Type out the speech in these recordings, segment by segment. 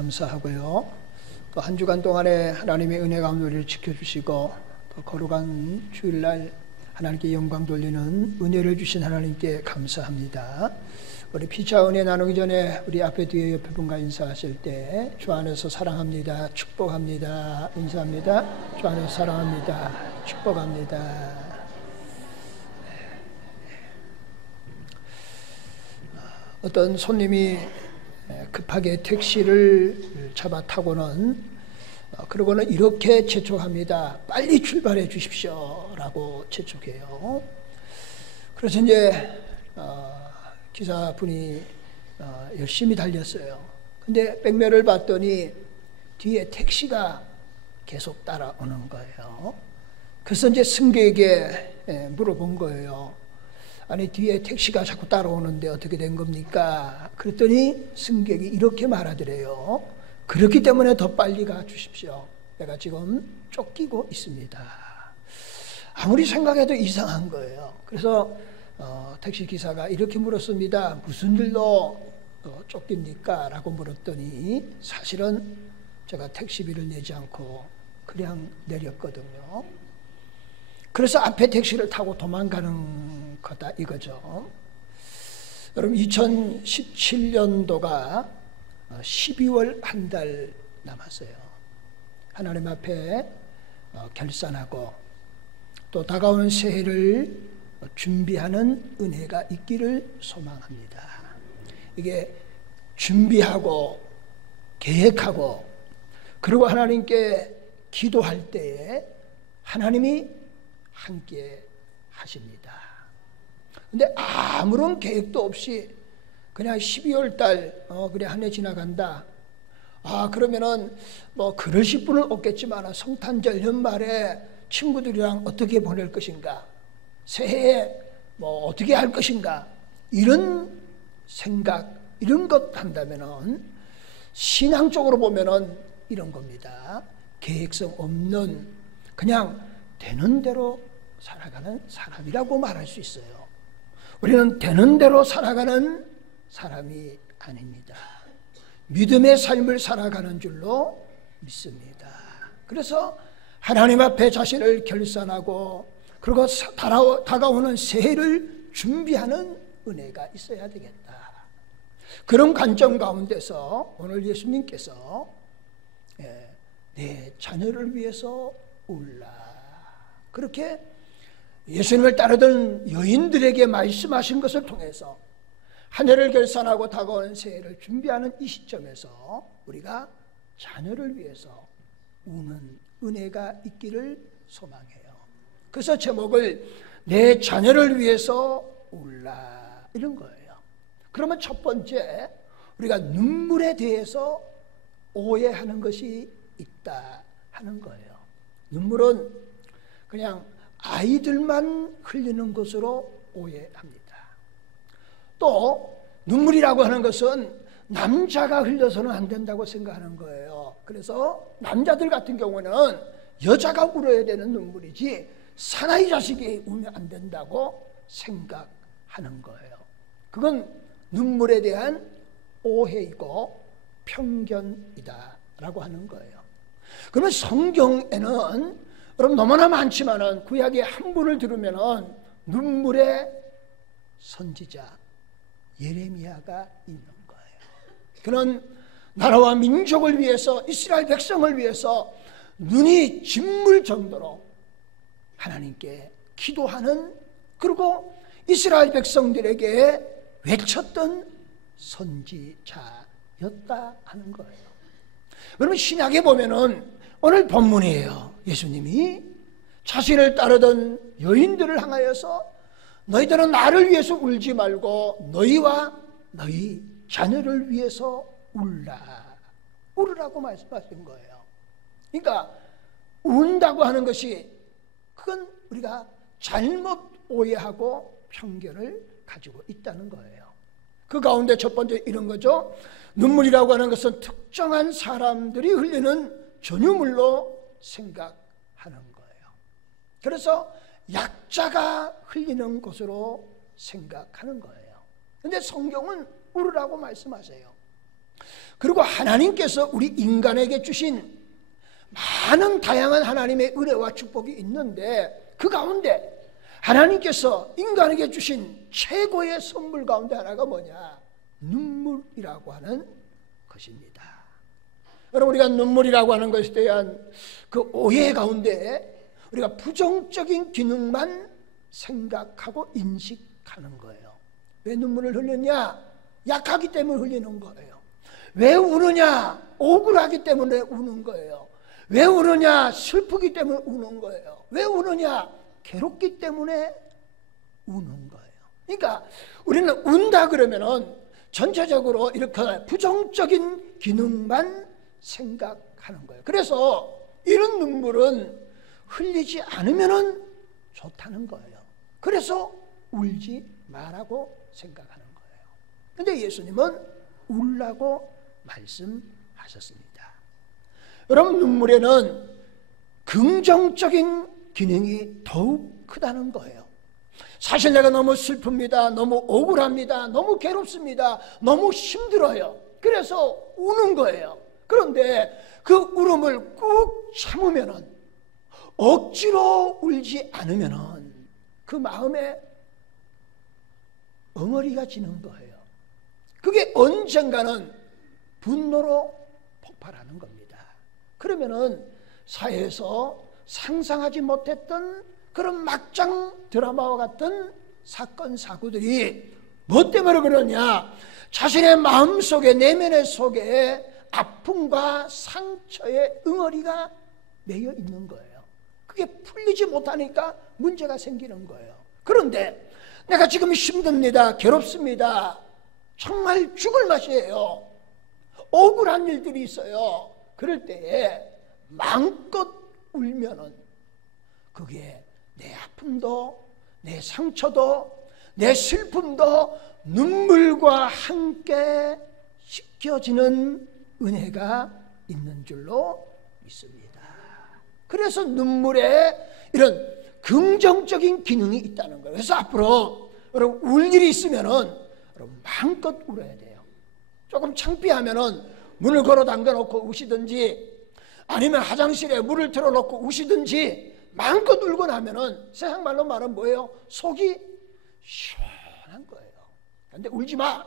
감사하고요. 또 한 주간 동안에 하나님의 은혜 가운데 우리를 지켜주시고 또 거룩한 주일날 하나님께 영광 돌리는 은혜를 주신 하나님께 감사합니다. 우리 피차 은혜 나누기 전에 우리 앞에 뒤에 옆에 분과 인사하실 때 주 안에서 사랑합니다, 축복합니다, 인사합니다. 주 안에서 사랑합니다, 축복합니다. 어떤 손님이 급하게 택시를 잡아 타고는 그러고는 이렇게 재촉합니다. 빨리 출발해 주십시오 라고 재촉해요. 그래서 이제 기사분이 열심히 달렸어요. 근데 백면을 봤더니 뒤에 택시가 계속 따라오는 거예요. 그래서 이제 승객에게 물어본 거예요. 아니 뒤에 택시가 자꾸 따라오는데 어떻게 된 겁니까? 그랬더니 승객이 이렇게 말하더래요. 그렇기 때문에 더 빨리 가 주십시오. 내가 지금 쫓기고 있습니다. 아무리 생각해도 이상한 거예요. 그래서 택시기사가 이렇게 물었습니다. 무슨 일로 쫓깁니까? 라고 물었더니 사실은 제가 택시비를 내지 않고 그냥 내렸거든요. 그래서 앞에 택시를 타고 도망가는 거다 이거죠. 여러분 2017년도가 12월 한 달 남았어요. 하나님 앞에 결산하고 또 다가오는 새해를 준비하는 은혜가 있기를 소망합니다. 이게 준비하고 계획하고 그리고 하나님께 기도할 때에 하나님이 함께 하십니다. 근데 아무런 계획도 없이 그냥 12월 달 그래 한 해 지나간다. 그러면은 뭐 그러실 분은 없겠지만 성탄절 연말에 친구들이랑 어떻게 보낼 것인가, 새해에 뭐 어떻게 할 것인가, 이런 생각 이런 것 한다면은 신앙적으로 보면은 이런 겁니다. 계획성 없는 그냥 되는 대로 살아가는 사람이라고 말할 수 있어요. 우리는 되는 대로 살아가는 사람이 아닙니다. 믿음의 삶을 살아가는 줄로 믿습니다. 그래서 하나님 앞에 자신을 결산하고 그리고 다가오는 새해를 준비하는 은혜가 있어야 되겠다. 그런 관점 가운데서 오늘 예수님께서 내 자녀를 위해서 울라, 그렇게 예수님을 따르던 여인들에게 말씀하신 것을 통해서 한 해를 결산하고 다가오는 새해를 준비하는 이 시점에서 우리가 자녀를 위해서 우는 은혜가 있기를 소망해요. 그래서 제목을 내 자녀를 위해서 울라 이런 거예요. 그러면 첫 번째 우리가 눈물에 대해서 오해하는 것이 있다 하는 거예요. 눈물은 그냥 아이들만 흘리는 것으로 오해합니다. 또 눈물이라고 하는 것은 남자가 흘려서는 안 된다고 생각하는 거예요. 그래서 남자들 같은 경우는 여자가 울어야 되는 눈물이지 사나이 자식이 울면 안 된다고 생각하는 거예요. 그건 눈물에 대한 오해이고 편견이다 라고 하는 거예요. 그러면 성경에는 여러분 너무나 많지만은 구약의 한 분을 들으면은 눈물의 선지자 예레미야가 있는 거예요. 그는 나라와 민족을 위해서 이스라엘 백성을 위해서 눈이 진물 정도로 하나님께 기도하는, 그리고 이스라엘 백성들에게 외쳤던 선지자였다 하는 거예요. 여러분 신약에 보면은 오늘 본문이에요. 예수님이 자신을 따르던 여인들을 향하여서 너희들은 나를 위해서 울지 말고 너희와 너희 자녀를 위해서 울라, 울으라고 말씀하신 거예요. 그러니까 운다고 하는 것이 그건 우리가 잘못 오해하고 편견을 가지고 있다는 거예요. 그 가운데 첫 번째 이런 거죠. 눈물이라고 하는 것은 특정한 사람들이 흘리는 전유물로 생각하는 거예요. 그래서 약자가 흘리는 것으로 생각하는 거예요. 그런데 성경은 울으라고 말씀하세요. 그리고 하나님께서 우리 인간에게 주신 많은 다양한 하나님의 은혜와 축복이 있는데 그 가운데 하나님께서 인간에게 주신 최고의 선물 가운데 하나가 뭐냐? 눈물이라고 하는 것입니다. 여러분, 우리가 눈물이라고 하는 것에 대한 그 오해 가운데 우리가 부정적인 기능만 생각하고 인식하는 거예요. 왜 눈물을 흘렸냐? 약하기 때문에 흘리는 거예요. 왜 우느냐? 억울하기 때문에 우는 거예요. 왜 우느냐? 슬프기 때문에 우는 거예요. 왜 우느냐? 괴롭기 때문에 우는 거예요. 그러니까 우리는 운다 그러면은 전체적으로 이렇게 부정적인 기능만 생각하는 거예요. 그래서 이런 눈물은 흘리지 않으면은 좋다는 거예요. 그래서 울지 말라고 생각하는 거예요. 근데 예수님은 울라고 말씀하셨습니다. 여러분, 눈물에는 긍정적인 기능이 더욱 크다는 거예요. 사실 내가 너무 슬픕니다. 너무 억울합니다. 너무 괴롭습니다. 너무 힘들어요. 그래서 우는 거예요. 그런데 그 울음을 꾹 참으면은, 억지로 울지 않으면은 그 마음에 엉어리가 지는 거예요. 그게 언젠가는 분노로 폭발하는 겁니다. 그러면은 사회에서 상상하지 못했던 그런 막장 드라마와 같은 사건 사고들이 뭐 때문에 그러냐? 자신의 마음속에, 내면의 속에 아픔과 상처의 응어리가 매여 있는 거예요. 그게 풀리지 못하니까 문제가 생기는 거예요. 그런데 내가 지금 힘듭니다. 괴롭습니다. 정말 죽을 맛이에요. 억울한 일들이 있어요. 그럴 때에 마음껏 울면은 그게 내 아픔도, 내 상처도, 내 슬픔도 눈물과 함께 씻겨지는 은혜가 있는 줄로 믿습니다. 그래서 눈물에 이런 긍정적인 기능이 있다는 거예요. 그래서 앞으로 여러분 울 일이 있으면은 여러분 마음껏 울어야 돼요. 조금 창피하면은 문을 걸어 잠궈놓고 우시든지, 아니면 화장실에 물을 틀어놓고 우시든지, 마음껏 울고 나면은 세상 말로 말하면 뭐예요? 속이 시원한 거예요. 근데 울지 마.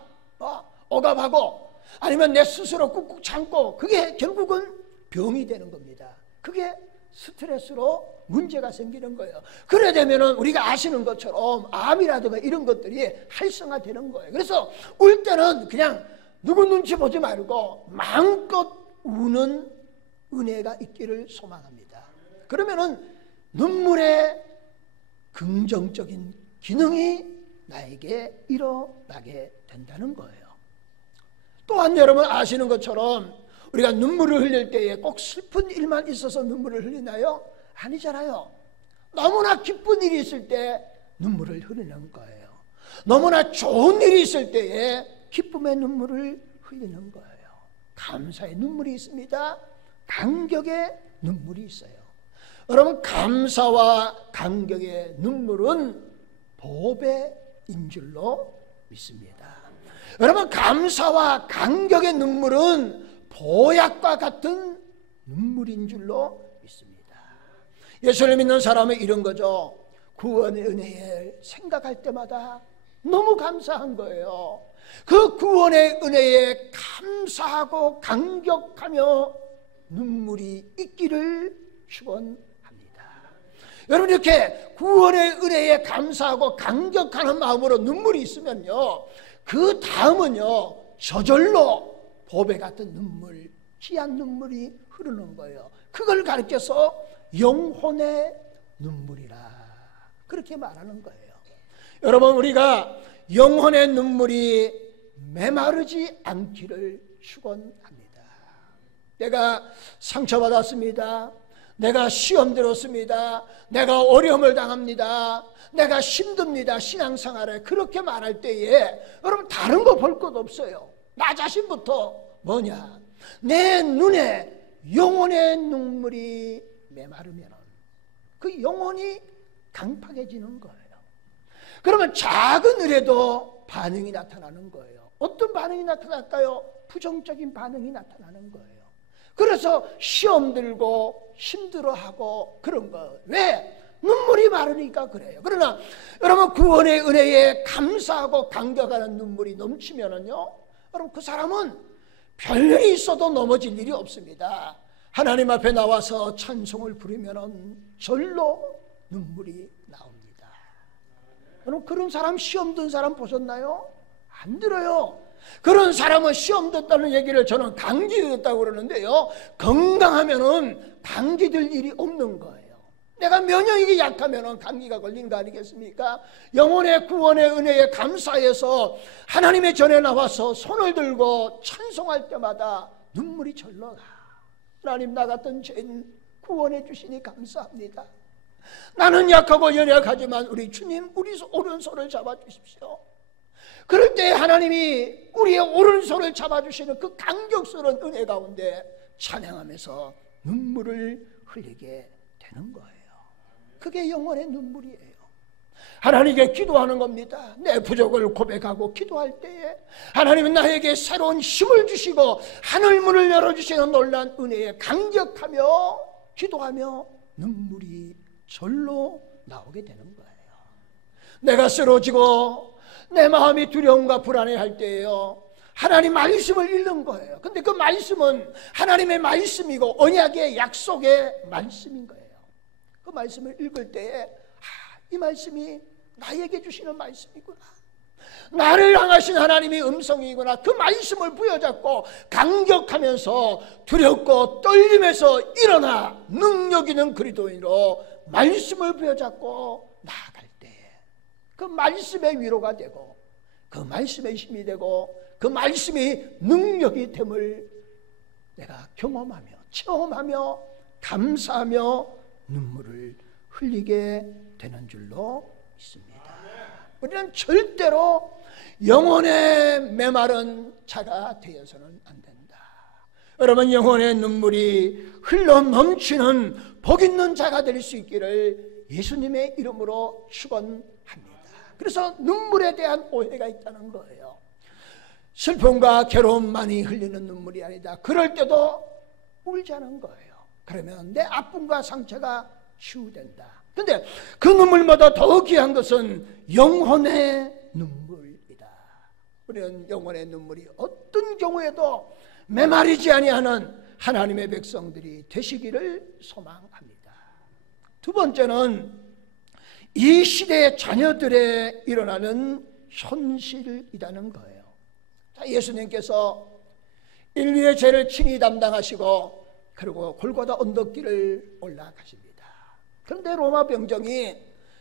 억압하고, 아니면 내 스스로 꾹꾹 참고, 그게 결국은 병이 되는 겁니다. 그게 스트레스로 문제가 생기는 거예요. 그래 되면은 우리가 아시는 것처럼 암이라든가 이런 것들이 활성화되는 거예요. 그래서 울 때는 그냥 누구 눈치 보지 말고 마음껏 우는 은혜가 있기를 소망합니다. 그러면은 눈물의 긍정적인 기능이 나에게 일어나게 된다는 거예요. 또한 여러분 아시는 것처럼 우리가 눈물을 흘릴 때에 꼭 슬픈 일만 있어서 눈물을 흘리나요? 아니잖아요. 너무나 기쁜 일이 있을 때 눈물을 흘리는 거예요. 너무나 좋은 일이 있을 때에 기쁨의 눈물을 흘리는 거예요. 감사의 눈물이 있습니다. 감격의 눈물이 있어요. 여러분, 감사와 감격의 눈물은 보배인 줄로 믿습니다. 여러분, 감사와 감격의 눈물은 보약과 같은 눈물인 줄로 믿습니다. 예수를 믿는 사람은 이런 거죠. 구원의 은혜에 생각할 때마다 너무 감사한 거예요. 그 구원의 은혜에 감사하고 감격하며 눈물이 있기를 축원합니다. 여러분, 이렇게 구원의 은혜에 감사하고 감격하는 마음으로 눈물이 있으면요, 그 다음은요 저절로 보배 같은 눈물, 귀한 눈물이 흐르는 거예요. 그걸 가르쳐서 영혼의 눈물이라 그렇게 말하는 거예요. 여러분, 우리가 영혼의 눈물이 메마르지 않기를 축원합니다. 내가 상처받았습니다. 내가 시험 들었습니다. 내가 어려움을 당합니다. 내가 힘듭니다. 신앙생활에 그렇게 말할 때에 여러분 다른 거 볼 것 없어요. 나 자신부터 뭐냐? 내 눈에 영혼의 눈물이 메마르면 그 영혼이 강팍해지는 거예요. 그러면 작은 일에도 반응이 나타나는 거예요. 어떤 반응이 나타날까요? 부정적인 반응이 나타나는 거예요. 그래서 시험 들고 힘들어하고 그런 거. 왜? 눈물이 마르니까 그래요. 그러나 여러분, 구원의 은혜에 감사하고 감격하는 눈물이 넘치면은요, 여러분, 그 사람은 별일이 있어도 넘어질 일이 없습니다. 하나님 앞에 나와서 찬송을 부르면은 절로 눈물이 나옵니다. 여러분, 그런 사람, 시험 든 사람 보셨나요? 안 들어요. 그런 사람은 시험 듣다는 얘기를 저는 감기 듣다고 그러는데요, 건강하면은 감기 들 일이 없는 거예요. 내가 면역력이 약하면은 감기가 걸리는 거 아니겠습니까? 영혼의 구원의 은혜에 감사해서 하나님의 전에 나와서 손을 들고 찬송할 때마다 눈물이 절로 나. 하나님, 나 같은 죄인 구원해 주시니 감사합니다. 나는 약하고 연약하지만 우리 주님, 우리 오른손을 잡아주십시오. 그럴 때 하나님이 우리의 오른손을 잡아주시는 그 감격스러운 은혜 가운데 찬양하면서 눈물을 흘리게 되는 거예요. 그게 영혼의 눈물이에요. 하나님께 기도하는 겁니다. 내 부족을 고백하고 기도할 때에 하나님은 나에게 새로운 힘을 주시고 하늘문을 열어주시는 놀라운 은혜에 감격하며 기도하며 눈물이 절로 나오게 되는 거예요. 내가 쓰러지고 내 마음이 두려움과 불안해할 때에요, 하나님 말씀을 읽는 거예요. 근데 그 말씀은 하나님의 말씀이고 언약의 약속의 말씀인 거예요. 그 말씀을 읽을 때에 이 말씀이 나에게 주시는 말씀이구나, 나를 향하신 하나님의 음성이구나, 그 말씀을 부여잡고 감격하면서 두렵고 떨림에서 일어나 능력 있는 그리스도인으로 말씀을 부여잡고 나아갈 때에 그 말씀의 위로가 되고 그 말씀의 힘이 되고 그 말씀이 능력이 됨을 내가 경험하며 체험하며 감사하며 눈물을 흘리게 되는 줄로 믿습니다. 우리는 절대로 영혼의 메마른 자가 되어서는 안 된다. 여러분, 영혼의 눈물이 흘러 넘치는 복 있는 자가 될 수 있기를 예수님의 이름으로 축원합니다. 그래서 눈물에 대한 오해가 있다는 거예요. 슬픔과 괴로움만이 흘리는 눈물이 아니다. 그럴 때도 울자는 거예요. 그러면 내 아픔과 상처가 치유된다. 근데 그 눈물보다 더 귀한 것은 영혼의 눈물이다. 우리는 영혼의 눈물이 어떤 경우에도 메마르지 아니하는 하나님의 백성들이 되시기를 소망합니다. 두 번째는 이 시대의 자녀들에 일어나는 현실이라는 거예요. 자, 예수님께서 인류의 죄를 친히 담당하시고 그리고 골고다 언덕길을 올라가십니다. 그런데 로마 병정이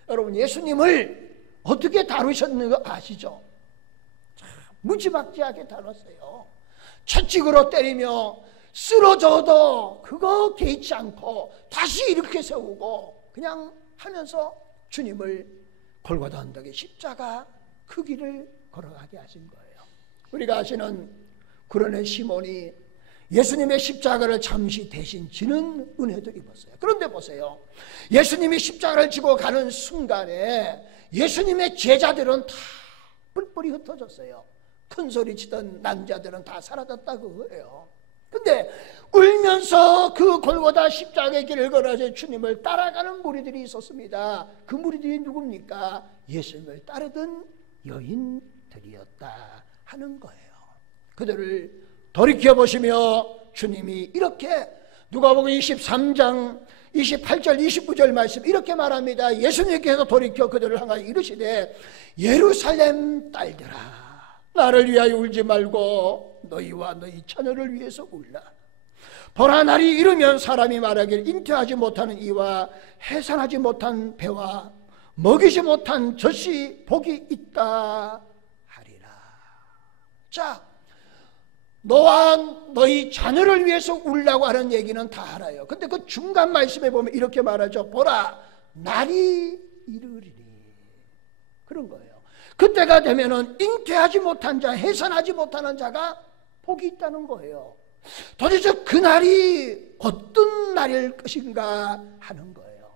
여러분 예수님을 어떻게 다루셨는 거 아시죠? 참 무지막지하게 다뤘어요. 채찍으로 때리며 쓰러져도 그거 개의치 않고 다시 이렇게 세우고 그냥 하면서 주님을 골고다 언덕의 십자가 그 길을 걸어가게 하신 거예요. 우리가 아시는 구레네 시몬이 예수님의 십자가를 잠시 대신 지는 은혜도 입었어요. 그런데 보세요, 예수님이 십자가를 지고 가는 순간에 예수님의 제자들은 다 뿔뿔이 흩어졌어요. 큰 소리 치던 남자들은 다 사라졌다고 그래요. 근데 울면서 그 골고다 십자가의 길을 걸어서 주님을 따라가는 무리들이 있었습니다. 그 무리들이 누굽니까? 예수님을 따르던 여인들이었다 하는 거예요. 그들을 돌이켜보시며 주님이 이렇게 누가복음 23장 28절 29절 말씀 이렇게 말합니다. 예수님께서 돌이켜 그들을 향하여 이르시되 예루살렘 딸들아, 나를 위하여 울지 말고 너희와 너희 자녀를 위해서 울라. 보라, 날이 이르면 사람이 말하길 잉태하지 못하는 이와 해산하지 못한 배와 먹이지 못한 젖이 복이 있다 하리라. 자, 너와 너희 자녀를 위해서 울라고 하는 얘기는 다 알아요. 근데 그 중간 말씀에 보면 이렇게 말하죠. 보라, 날이 이르리니. 그런 거예요. 그때가 되면은 잉태하지 못한 자, 해산하지 못하는 자가 복이 있다는 거예요. 도대체 그 날이 어떤 날일 것인가 하는 거예요.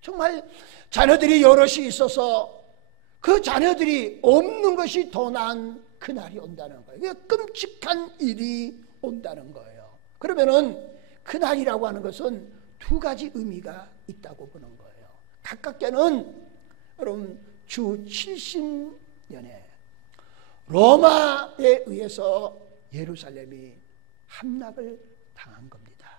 정말 자녀들이 여럿이 있어서 그 자녀들이 없는 것이 더 나은 그날이 온다는 거예요. 그게 끔찍한 일이 온다는 거예요. 그러면은 그날이라고 하는 것은 두 가지 의미가 있다고 보는 거예요. 가깝게는 여러분 주 70년에 로마에 의해서 예루살렘이 함락을 당한 겁니다.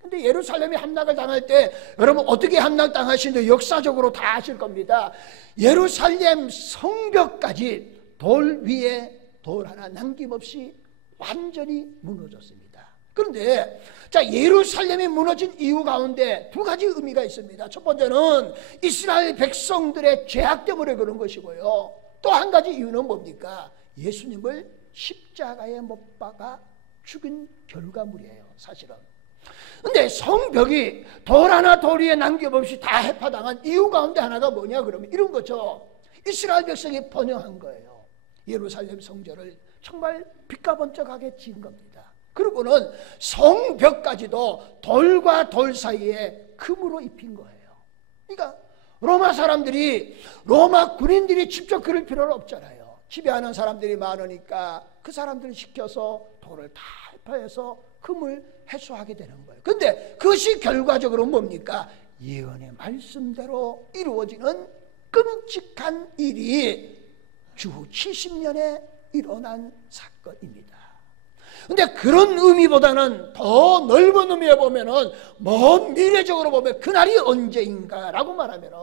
근데 예루살렘이 함락을 당할 때 여러분 어떻게 함락당하시는지 역사적으로 다 아실 겁니다. 예루살렘 성벽까지 돌 위에 돌 하나 남김없이 완전히 무너졌습니다. 그런데 자, 예루살렘이 무너진 이유 가운데 두 가지 의미가 있습니다. 첫 번째는 이스라엘 백성들의 죄악 때문에 그런 것이고요. 또 한 가지 이유는 뭡니까? 예수님을 십자가에 못 박아 죽인 결과물이에요, 사실은. 근데 성벽이 돌 하나 돌 위에 남김없이 다 해파당한 이유 가운데 하나가 뭐냐 그러면 이런 거죠. 이스라엘 백성이 번영한 거예요. 예루살렘 성전을 정말 빛과 번쩍하게 지은 겁니다. 그리고는 성벽까지도 돌과 돌 사이에 금으로 입힌 거예요. 그러니까 로마 사람들이, 로마 군인들이 직접 그럴 필요는 없잖아요. 지배하는 사람들이 많으니까 그 사람들을 시켜서 돌을 다 해파해서 금을 해소하게 되는 거예요. 근데 그것이 결과적으로 뭡니까? 예언의 말씀대로 이루어지는 끔찍한 일이 주 70년에 일어난 사건입니다. 근데 그런 의미보다는 더 넓은 의미에 보면은 먼 미래적으로 보면 그날이 언제인가라고 말하면은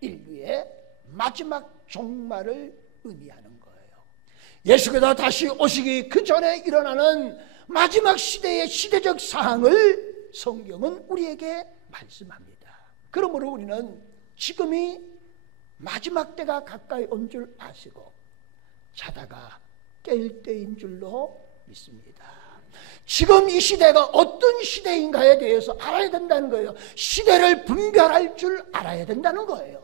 인류의 마지막 종말을 의미하는 거예요. 예수께서 다시 오시기 그 전에 일어나는 마지막 시대의 시대적 사항을 성경은 우리에게 말씀합니다. 그러므로 우리는 지금이 마지막 때가 가까이 온 줄 아시고 자다가 깰 때인 줄로 믿습니다. 지금 이 시대가 어떤 시대인가에 대해서 알아야 된다는 거예요. 시대를 분별할 줄 알아야 된다는 거예요.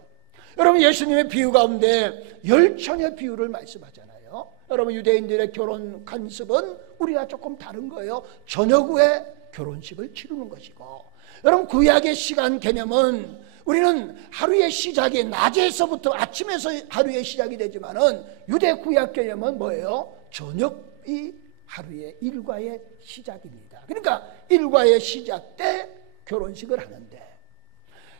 여러분 예수님의 비유 가운데 열처녀 비유를 말씀하잖아요. 여러분 유대인들의 결혼 관습은 우리가 조금 다른 거예요. 저녁 후에 결혼식을 치르는 것이고, 여러분 구약의 시간 개념은 우리는 하루의 시작이 낮에서부터 아침에서 하루의 시작이 되지만은 유대 구약 개념은 뭐예요? 저녁이 하루의 일과의 시작입니다. 그러니까 일과의 시작 때 결혼식을 하는데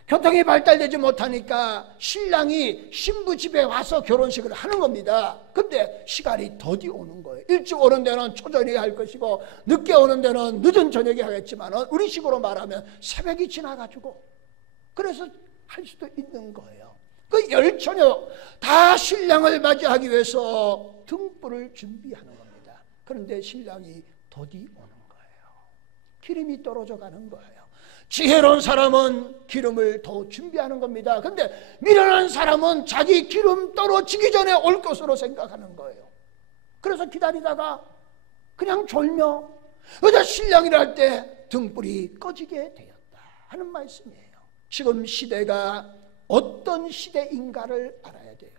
교통이 발달되지 못하니까 신랑이 신부 집에 와서 결혼식을 하는 겁니다. 근데 시간이 더디 오는 거예요. 일찍 오는 데는 초저녁에 할 것이고 늦게 오는 데는 늦은 저녁에 하겠지만 우리 식으로 말하면 새벽이 지나가지고 그래서 할 수도 있는 거예요. 그 열처녀 다 신랑을 맞이하기 위해서 등불을 준비하는 겁니다. 그런데 신랑이 더디 오는 거예요. 기름이 떨어져 가는 거예요. 지혜로운 사람은 기름을 더 준비하는 겁니다. 근데 미련한 사람은 자기 기름 떨어지기 전에 올 것으로 생각하는 거예요. 그래서 기다리다가 그냥 졸며 어제 신랑이라 할 때 등불이 꺼지게 되었다 하는 말씀이에요. 지금 시대가 어떤 시대인가를 알아야 돼요.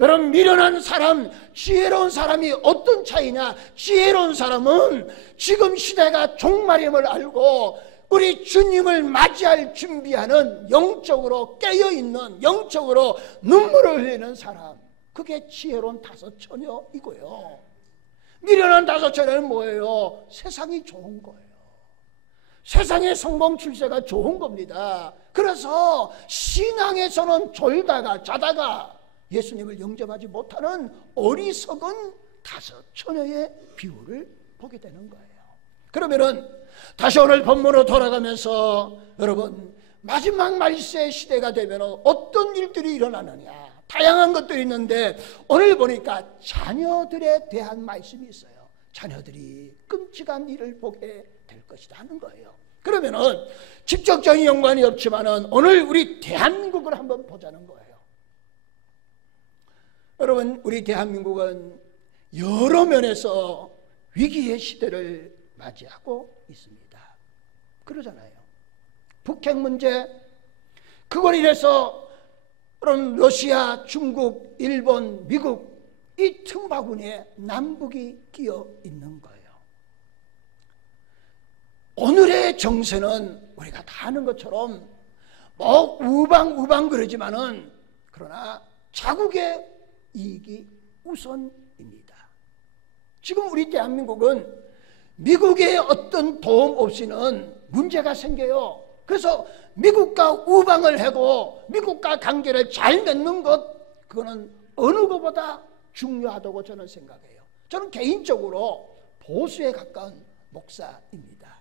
여러분 미련한 사람, 지혜로운 사람이 어떤 차이냐? 지혜로운 사람은 지금 시대가 종말임을 알고 우리 주님을 맞이할 준비하는 영적으로 깨어있는, 영적으로 눈물을 흘리는 사람, 그게 지혜로운 다섯 처녀이고요. 미련한 다섯 처녀는 뭐예요? 세상이 좋은 거예요. 세상의 성공 출세가 좋은 겁니다. 그래서 신앙에서는 졸다가 자다가 예수님을 영접하지 못하는 어리석은 다섯 처녀의 비유를 보게 되는 거예요. 그러면은 다시 오늘 본문으로 돌아가면서 여러분 마지막 말세의 시대가 되면 어떤 일들이 일어나느냐, 다양한 것들이 있는데 오늘 보니까 자녀들에 대한 말씀이 있어요. 자녀들이 끔찍한 일을 보게 될 것이다 하는 거예요. 그러면은 직접적인 연관이 없지만은 오늘 우리 대한민국을 한번 보자는 거예요. 여러분 우리 대한민국은 여러 면에서 위기의 시대를 맞이하고 있습니다. 그러잖아요. 북핵 문제, 그걸 인해서 그럼 러시아, 중국, 일본, 미국 이 틈바구니에 남북이 끼어 있는 거예요. 오늘의 정세는 우리가 다 아는 것처럼 뭐 우방 그러지만은 그러나 자국의 이익이 우선입니다. 지금 우리 대한민국은 미국의 어떤 도움 없이는 문제가 생겨요. 그래서 미국과 우방을 하고 미국과 관계를 잘 맺는 것, 그거는 어느 것보다 중요하다고 저는 생각해요. 저는 개인적으로 보수에 가까운 목사입니다.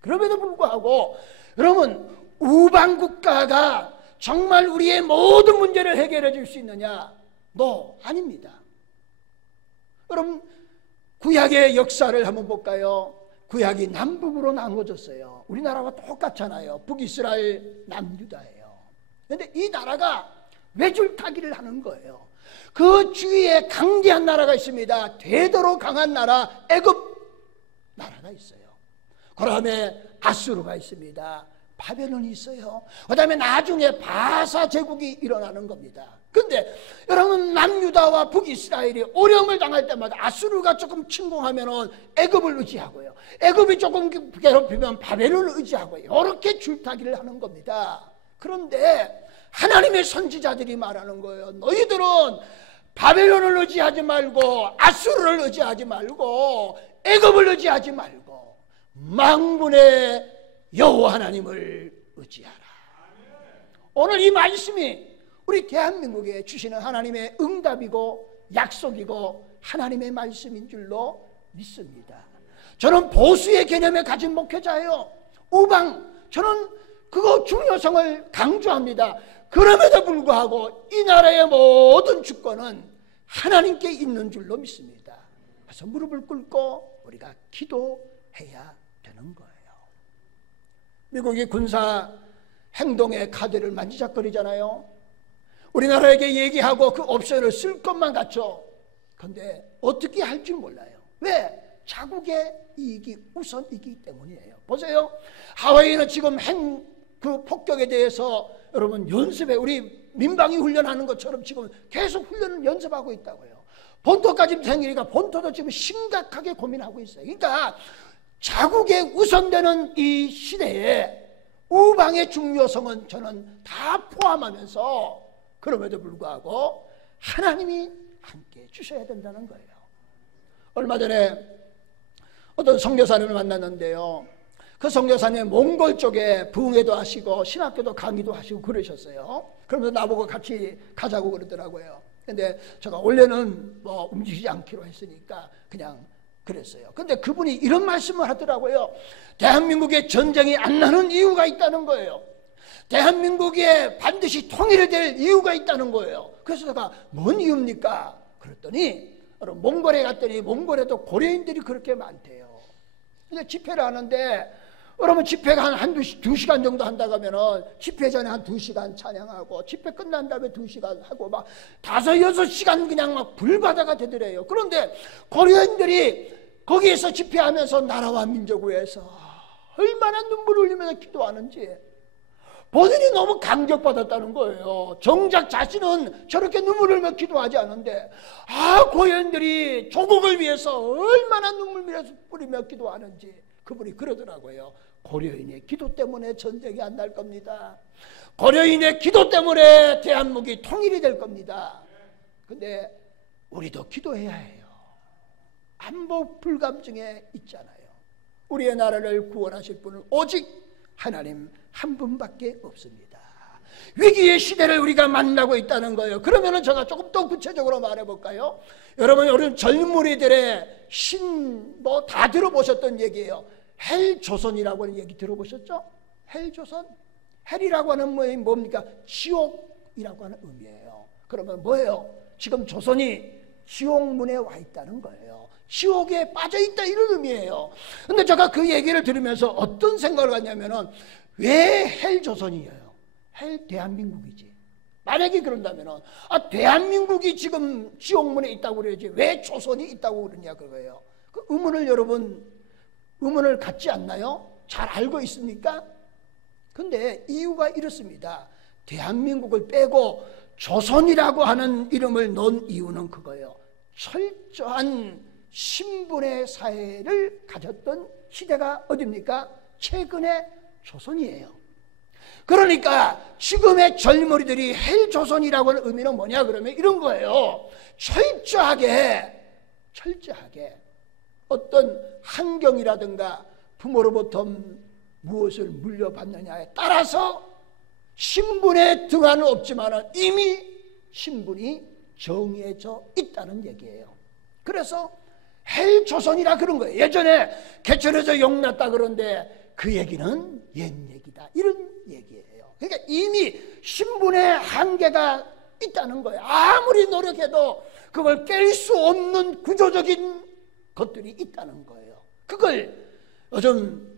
그럼에도 불구하고 여러분, 우방 국가가 정말 우리의 모든 문제를 해결해 줄 수 있느냐? 아닙니다. 여러분, 구약의 역사를 한번 볼까요? 구약이 남북으로 나누어졌어요. 우리나라와 똑같잖아요. 북이스라엘, 남유다예요. 그런데 이 나라가 외줄타기를 하는 거예요. 그 주위에 강대한 나라가 있습니다. 되도록 강한 나라, 애굽 나라가 있어요. 그 다음에 아수르가 있습니다. 바벨론이 있어요. 그 다음에 나중에 바사 제국이 일어나는 겁니다. 근데 여러분, 남유다와 북이스라엘이 어려움을 당할 때마다 아수르가 조금 침공하면 애굽을 의지하고요, 애굽이 조금 괴롭히면 바벨론을 의지하고요, 이렇게 줄타기를 하는 겁니다. 그런데 하나님의 선지자들이 말하는 거예요. 너희들은 바벨론을 의지하지 말고 아수르를 의지하지 말고 애굽을 의지하지 말고 만군의 여호와 하나님을 의지하라. 오늘 이 말씀이 우리 대한민국에 주시는 하나님의 응답이고 약속이고 하나님의 말씀인 줄로 믿습니다. 저는 보수의 개념에 가진 목회자예요. 우방, 저는 그거 중요성을 강조합니다. 그럼에도 불구하고 이 나라의 모든 주권은 하나님께 있는 줄로 믿습니다. 그래서 무릎을 꿇고 우리가 기도해야 되는 거예요. 미국이 군사 행동의 카드를 만지작거리잖아요. 우리나라에게 얘기하고 그 옵션을 쓸 것만 같죠. 그런데 어떻게 할지 몰라요. 왜? 자국의 이익이 우선이기 때문이에요. 보세요. 하와이는 지금 그 폭격에 대해서 여러분 연습에, 우리 민방위 훈련하는 것처럼 지금 계속 훈련을 연습하고 있다고요. 본토까지 생기니까 본토도 지금 심각하게 고민하고 있어요. 그러니까 자국에 우선되는 이 시대에 우방의 중요성은 저는 다 포함하면서, 그럼에도 불구하고 하나님이 함께 주셔야 된다는 거예요. 얼마 전에 어떤 선교사님을 만났는데요, 그 선교사님 몽골 쪽에 부흥회도 하시고 신학교도 강의도 하시고 그러셨어요. 그러면서 나보고 같이 가자고 그러더라고요. 근데 제가 원래는 움직이지 않기로 했으니까 그냥 그랬어요. 근데 그분이 이런 말씀을 하더라고요. 대한민국에 전쟁이 안 나는 이유가 있다는 거예요. 대한민국에 반드시 통일이 될 이유가 있다는 거예요. 그래서 제가 뭔 이유입니까? 그랬더니 몽골에 갔더니 몽골에도 고려인들이 그렇게 많대요. 근데 집회를 하는데 여러분, 집회가 한 2시간 정도 한다고 하면은 집회 전에 한 2시간 찬양하고 집회 끝난 다음에 2시간 하고 막 5-6시간 그냥 막 불바다가 되더래요. 그런데 고려인들이 거기에서 집회하면서 나라와 민족을 위해서 얼마나 눈물을 흘리면서 기도하는지 본인이 너무 감격받았다는 거예요. 정작 자신은 저렇게 눈물을 흘리며 기도하지 않은데 고려인들이 조국을 위해서 얼마나 눈물 뿌리며 기도하는지 그분이 그러더라고요. 고려인의 기도 때문에 전쟁이 안 날 겁니다. 고려인의 기도 때문에 대한민국이 통일이 될 겁니다. 근데 우리도 기도해야 해요. 안보 불감증에 있잖아요. 우리의 나라를 구원하실 분은 오직 하나님 한 분밖에 없습니다. 위기의 시대를 우리가 만나고 있다는 거예요. 그러면은 제가 조금 더 구체적으로 말해볼까요? 여러분 젊은이들의 다 들어보셨던 얘기예요. 헬조선이라고 하는 얘기 들어보셨죠? 헬조선? 헬이라고 하는 뭡니까? 지옥이라고 하는 의미예요. 그러면 뭐예요? 지금 조선이 지옥문에 와 있다는 거예요. 지옥에 빠져 있다, 이런 의미예요. 근데 제가 그 얘기를 들으면서 어떤 생각을 하냐면은 왜 헬조선이에요? 헬 대한민국이지. 만약에 그런다면은 대한민국이 지금 지옥문에 있다고 그래야지 왜 조선이 있다고 그러냐 그거예요. 그 의문을 여러분 의문을 갖지 않나요? 잘 알고 있습니까? 근데 이유가 이렇습니다. 대한민국을 빼고 조선이라고 하는 이름을 넣은 이유는 그거예요. 철저한 신분의 사회를 가졌던 시대가 어디입니까? 최근의 조선이에요. 그러니까 지금의 젊은이들이 헬조선이라고 하는 의미는 뭐냐 그러면 이런 거예요. 철저하게 어떤 환경이라든가 부모로부터 무엇을 물려받느냐에 따라서 신분에 등한은 없지만 이미 신분이 정해져 있다는 얘기예요. 그래서 헬조선이라 그런 거예요. 예전에 개천에서 용났다 그런데 그 얘기는 옛 얘기다, 이런 얘기예요. 그러니까 이미 신분의 한계가 있다는 거예요. 아무리 노력해도 그걸 깰 수 없는 구조적인 것들이 있다는 거예요. 그걸 요즘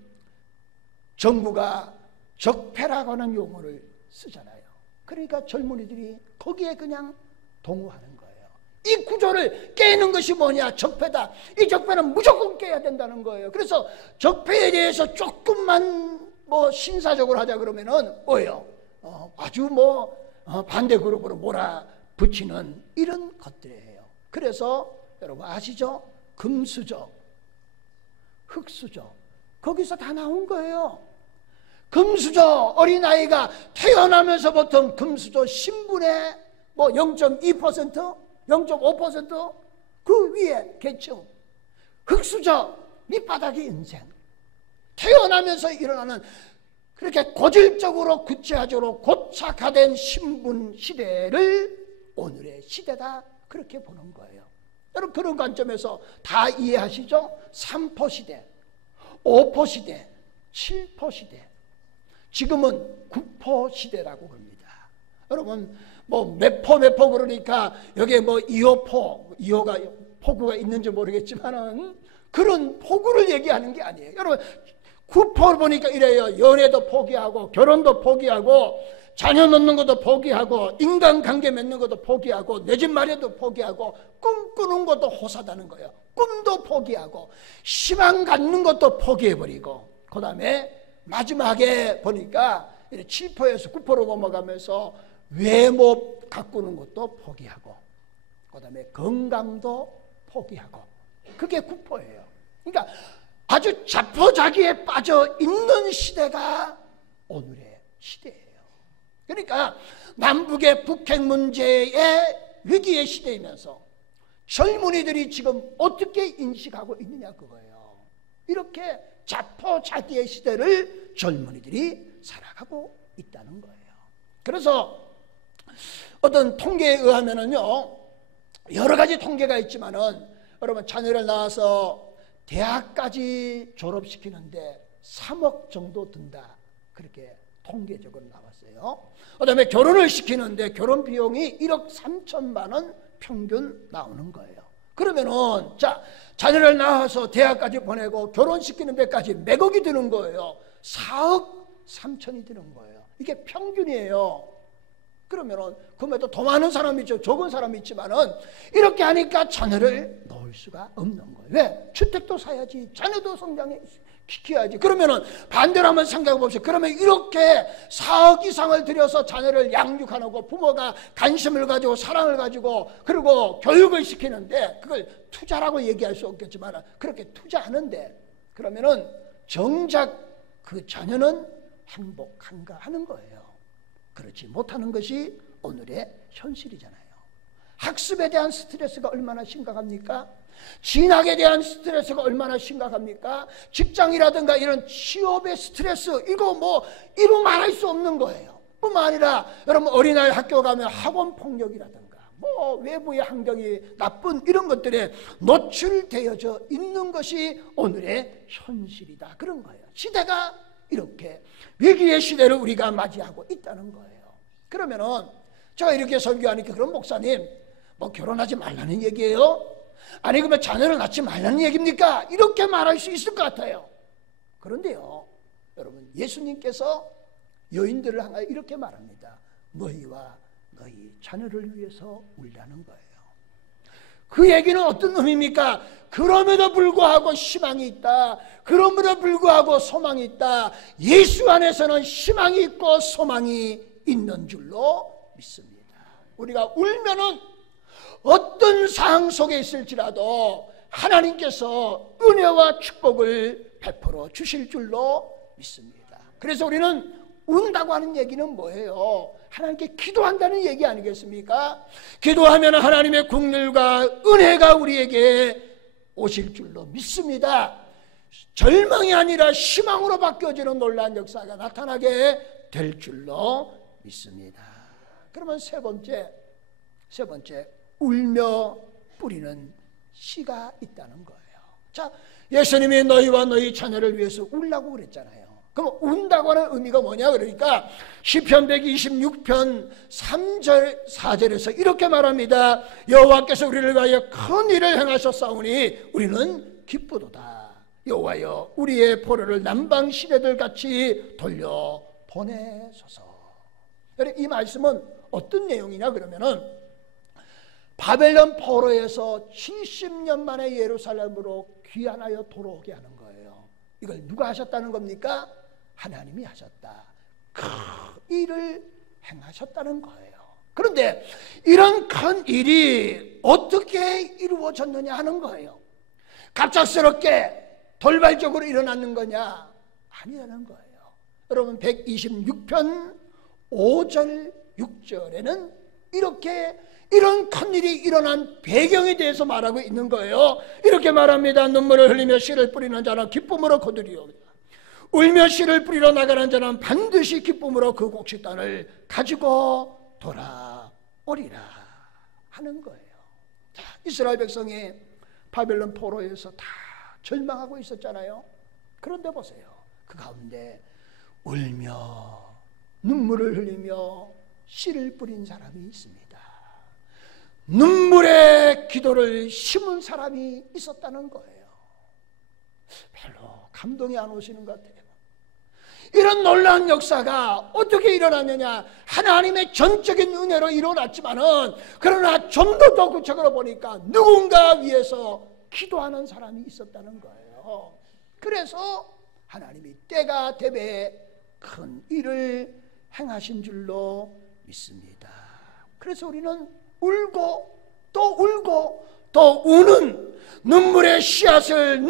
정부가 적폐라고 하는 용어를 쓰잖아요. 그러니까 젊은이들이 거기에 그냥 동의하는 거예요. 이 구조를 깨는 것이 뭐냐? 적폐다. 이 적폐는 무조건 깨야 된다는 거예요. 그래서 적폐에 대해서 조금만 신사적으로 하자 그러면은 뭐예요? 아주 반대 그룹으로 몰아붙이는 이런 것들이에요. 그래서 여러분 아시죠? 금수저, 흑수저, 거기서 다 나온 거예요. 금수저 어린아이가 태어나면서부터 금수저 신분의 0.2%, 0.5% 그 위에 계층, 흑수저 밑바닥의 인생, 태어나면서 일어나는 그렇게 고질적으로 구체화적으로 고착화된 신분 시대를 오늘의 시대다, 그렇게 보는 거예요. 여러분 그런 관점에서 다 이해하시죠? 3포 시대, 5포 시대, 7포 시대, 지금은 9포 시대라고 합니다. 여러분 몇 포 그러니까 여기에 2호포, 2호가 포구가 있는지 모르겠지만은 그런 포구를 얘기하는 게 아니에요. 여러분 9포 보니까 이래요. 연애도 포기하고 결혼도 포기하고 자녀 놓는 것도 포기하고 인간관계 맺는 것도 포기하고 내 집 마련도 포기하고 꿈꾸는 것도 호사다는 거예요. 꿈도 포기하고 희망 갖는 것도 포기해버리고, 그 다음에 마지막에 보니까 7포에서 9포로 넘어가면서 외모 가꾸는 것도 포기하고, 그 다음에 건강도 포기하고, 그게 9포예요. 그러니까 아주 자포자기에 빠져 있는 시대가 오늘의 시대예요. 그러니까 남북의 북핵 문제의 위기의 시대이면서 젊은이들이 지금 어떻게 인식하고 있느냐 그거예요. 이렇게 자포자기의 시대를 젊은이들이 살아가고 있다는 거예요. 그래서 어떤 통계에 의하면은요, 여러 가지 통계가 있지만은 여러분 자녀를 낳아서 대학까지 졸업시키는데 3억 정도 든다, 그렇게 통계적으로 나왔어요. 그 다음에 결혼을 시키는데 결혼 비용이 1억 3천만 원 평균 나오는 거예요. 그러면은 자녀를 낳아서 대학까지 보내고 결혼시키는 데까지 몇 억이 드는 거예요? 4억 3천이 드는 거예요. 이게 평균이에요. 그러면은 그럼에도 더 많은 사람이 있죠. 적은 사람이 있지만은 이렇게 하니까 자녀를 놓을 수가 없는 거예요. 왜? 주택도 사야지, 자녀도 성장시켜야지. 그러면은 반대로 한번 생각해 봅시다. 그러면 이렇게 4억 이상을 들여서 자녀를 양육하고 부모가 관심을 가지고 사랑을 가지고 그리고 교육을 시키는데 그걸 투자라고 얘기할 수 없겠지만 그렇게 투자하는데 그러면은 정작 그 자녀는 행복한가 하는 거예요. 그렇지 못하는 것이 오늘의 현실이잖아요. 학습에 대한 스트레스가 얼마나 심각합니까? 진학에 대한 스트레스가 얼마나 심각합니까? 직장이라든가 이런 취업의 스트레스, 이거 이루 말할 수 없는 거예요. 뿐만 아니라 여러분 어린아이 학교 가면 학원 폭력이라든가 외부의 환경이 나쁜 이런 것들에 노출되어져 있는 것이 오늘의 현실이다, 그런 거예요. 시대가 이렇게 위기의 시대를 우리가 맞이하고 있다는 거예요. 그러면은 제가 이렇게 설교하니까 그럼 목사님 결혼하지 말라는 얘기예요? 아니 그러면 자녀를 낳지 말라는 얘기입니까? 이렇게 말할 수 있을 것 같아요. 그런데요 여러분, 예수님께서 여인들을 향하여 이렇게 말합니다. 너희와 너희 자녀를 위해서 울라는 거예요. 그 얘기는 어떤 의미입니까? 그럼에도 불구하고 희망이 있다, 그럼에도 불구하고 소망이 있다, 예수 안에서는 희망이 있고 소망이 있는 줄로 믿습니다. 우리가 울면은 어떤 상황 속에 있을지라도 하나님께서 은혜와 축복을 베풀어 주실 줄로 믿습니다. 그래서 우리는 운다고 하는 얘기는 뭐예요? 하나님께 기도한다는 얘기 아니겠습니까? 기도하면 하나님의 긍휼과 은혜가 우리에게 오실 줄로 믿습니다. 절망이 아니라 희망으로 바뀌어지는 놀라운 역사가 나타나게 될 줄로 믿습니다. 그러면 세 번째, 울며 뿌리는 씨가 있다는 거예요. 자, 예수님이 너희와 너희 자녀를 위해서 울라고 그랬잖아요. 그럼 운다고 하는 의미가 뭐냐? 그러니까 시편 126편 3절 4절에서 이렇게 말합니다. 여호와께서 우리를 위하여 큰 일을 행하셨사오니 우리는 기쁘도다. 여호와여 우리의 포로를 남방 시내들 같이 돌려 보내소서. 이 말씀은 어떤 내용이냐 그러면은 바벨론 포로에서 70년 만에 예루살렘으로 귀환하여 돌아오게 하는 거예요. 이걸 누가 하셨다는 겁니까? 하나님이 하셨다. 큰 일을 행하셨다는 거예요. 그런데 이런 큰 일이 어떻게 이루어졌느냐 하는 거예요. 갑작스럽게 돌발적으로 일어나는 거냐? 아니라는 거예요. 여러분 126편 5절 6절에는 이런 큰일이 일어난 배경에 대해서 말하고 있는 거예요. 이렇게 말합니다. 눈물을 흘리며 씨를 뿌리는 자는 기쁨으로 거두리오. 울며 씨를 뿌리러 나가는 자는 반드시 기쁨으로 그 곡식단을 가지고 돌아오리라 하는 거예요. 자, 이스라엘 백성이 바벨론 포로에서 다 절망하고 있었잖아요. 그런데 보세요. 그 가운데 울며 눈물을 흘리며 씨를 뿌린 사람이 있습니다. 눈물의 기도를 심은 사람이 있었다는 거예요. 별로 감동이 안 오시는 것 같아요. 이런 놀라운 역사가 어떻게 일어났느냐? 하나님의 전적인 은혜로 일어났지만은 그러나 좀 더 구체적으로 보니까 누군가 위해서 기도하는 사람이 있었다는 거예요. 그래서 하나님이 때가 되매 큰 일을 행하신 줄로 믿습니다. 그래서 우리는 울고 또 우는 눈물의 씨앗을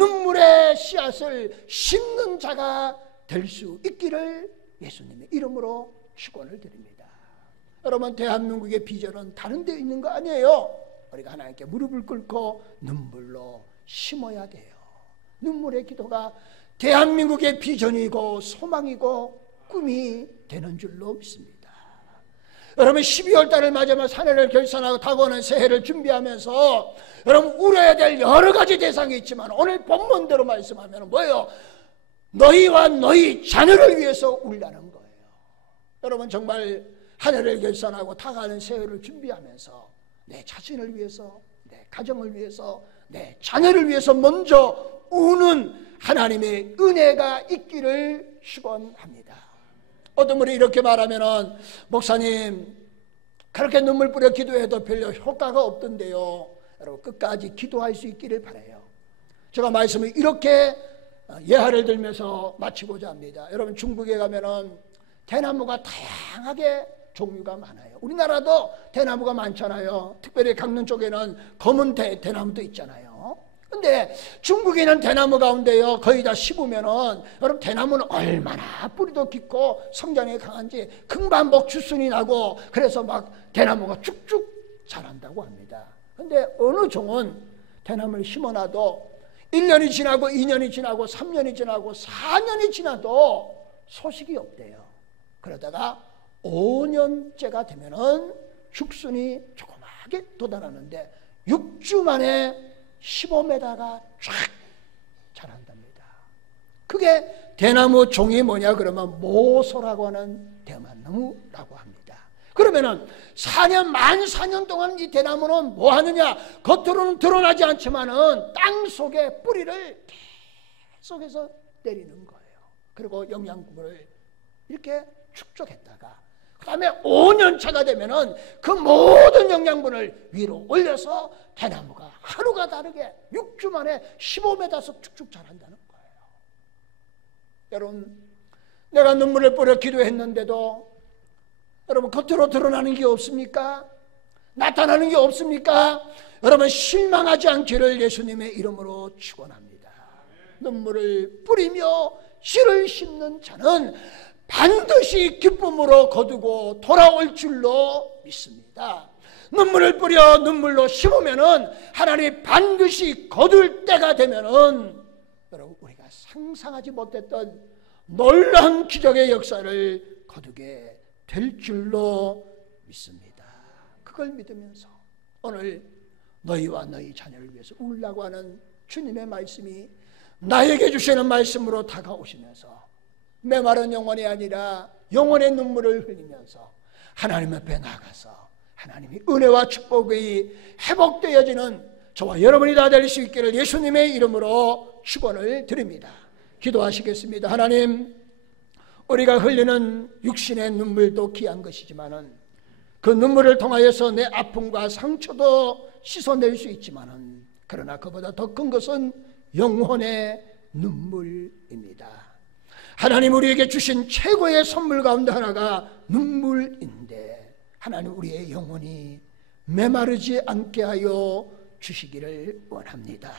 심는 자가 될 수 있기를 예수님의 이름으로 축원을 드립니다. 여러분 대한민국의 비전은 다른 데 있는 거 아니에요. 우리가 하나님께 무릎을 꿇고 눈물로 심어야 돼요. 눈물의 기도가 대한민국의 비전이고 소망이고 꿈이 되는 줄로 믿습니다. 여러분 12월 달을 맞으며 산해를 결산하고 다가오는 새해를 준비하면서 여러분 울어야 될 여러 가지 대상이 있지만 오늘 본문대로 말씀하면 뭐예요? 너희와 너희 자녀를 위해서 울라는 거예요. 여러분 정말 한 해를 결산하고 다가오는 새해를 준비하면서 내 자신을 위해서, 내 가정을 위해서, 내 자녀를 위해서 먼저 우는 하나님의 은혜가 있기를 축원합니다. 어떤 분이 이렇게 말하면은 목사님 그렇게 눈물 뿌려 기도해도 별로 효과가 없던데요. 여러분 끝까지 기도할 수 있기를 바라요. 제가 말씀을 이렇게 예화를 들면서 마치고자 합니다. 여러분 중국에 가면은 대나무가 다양하게 종류가 많아요. 우리나라도 대나무가 많잖아요. 특별히 강릉 쪽에는 검은 대나무도 있잖아요. 근데 중국에 있는 대나무 가운데요 거의 다 씹으면은 여러분 대나무는 얼마나 뿌리도 깊고 성장이 강한지 금반복 주순이 나고 그래서 막 대나무가 쭉쭉 자란다고 합니다. 근데 어느 종은 대나무를 심어놔도 1년이 지나고 2년이 지나고 3년이 지나고 4년이 지나도 소식이 없대요. 그러다가 5년째가 되면은 죽순이 조그맣게 돋아나는데 6주 만에 15m가 쫙 자란답니다. 그게 대나무 종이 뭐냐 그러면 모소라고 하는 대만나무라고 합니다. 그러면은 4년 동안 이 대나무는 뭐 하느냐? 겉으로는 드러나지 않지만은 땅 속에 뿌리를 계속해서 때리는 거예요. 그리고 영양분을 이렇게 축적했다가 그 다음에 5년 차가 되면은 그 모든 영양분을 위로 올려서 대나무가 하루가 다르게 6주 만에 15m씩 쭉쭉 자란다는 거예요. 여러분 내가 눈물을 뿌려 기도했는데도 여러분 겉으로 드러나는 게 없습니까? 나타나는 게 없습니까? 여러분 실망하지 않기를 예수님의 이름으로 축원합니다. 눈물을 뿌리며 씨를 심는 자는 반드시 기쁨으로 거두고 돌아올 줄로 믿습니다. 눈물을 뿌려 눈물로 심으면은 하나님이 반드시 거둘 때가 되면은 여러분 우리가 상상하지 못했던 놀라운 기적의 역사를 거두게 될 줄로 믿습니다. 그걸 믿으면서 오늘 너희와 너희 자녀를 위해서 울라고 하는 주님의 말씀이 나에게 주시는 말씀으로 다가오시면서 메마른 영혼이 아니라 영혼의 눈물을 흘리면서 하나님 앞에 나가서 하나님의 은혜와 축복이 회복되어지는 저와 여러분이 다 될 수 있기를 예수님의 이름으로 축원을 드립니다. 기도하시겠습니다. 하나님, 우리가 흘리는 육신의 눈물도 귀한 것이지만은 그 눈물을 통하여서 내 아픔과 상처도 씻어낼 수 있지만은 그러나 그보다 더 큰 것은 영혼의 눈물입니다. 하나님 우리에게 주신 최고의 선물 가운데 하나가 눈물인데 하나님 우리의 영혼이 메마르지 않게 하여 주시기를 원합니다.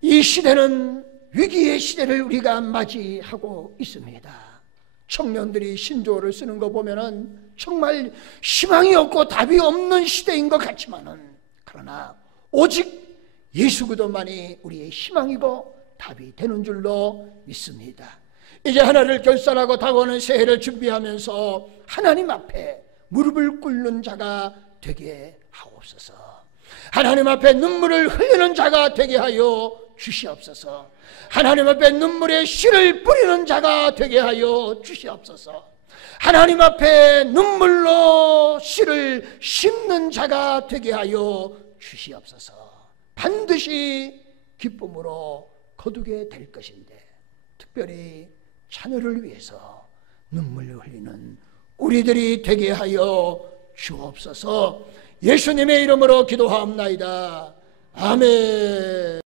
이 시대는 위기의 시대를 우리가 맞이하고 있습니다. 청년들이 신조어를 쓰는 거 보면은 정말 희망이 없고 답이 없는 시대인 것 같지만은 그러나 오직 예수 그리스도만이 우리의 희망이고 답이 되는 줄로 믿습니다. 이제 하나를 결산하고 다가오는 새해를 준비하면서 하나님 앞에 무릎을 꿇는 자가 되게 하옵소서. 하나님 앞에 눈물을 흘리는 자가 되게 하여 주시옵소서. 하나님 앞에 눈물의 씨를 뿌리는 자가 되게 하여 주시옵소서. 하나님 앞에 눈물로 씨를 심는 자가 되게 하여 주시옵소서. 반드시 기쁨으로 거두게 될 것인데 특별히 자녀를 위해서 눈물을 흘리는 우리들이 되게 하여 주옵소서. 예수님의 이름으로 기도하옵나이다. 아멘.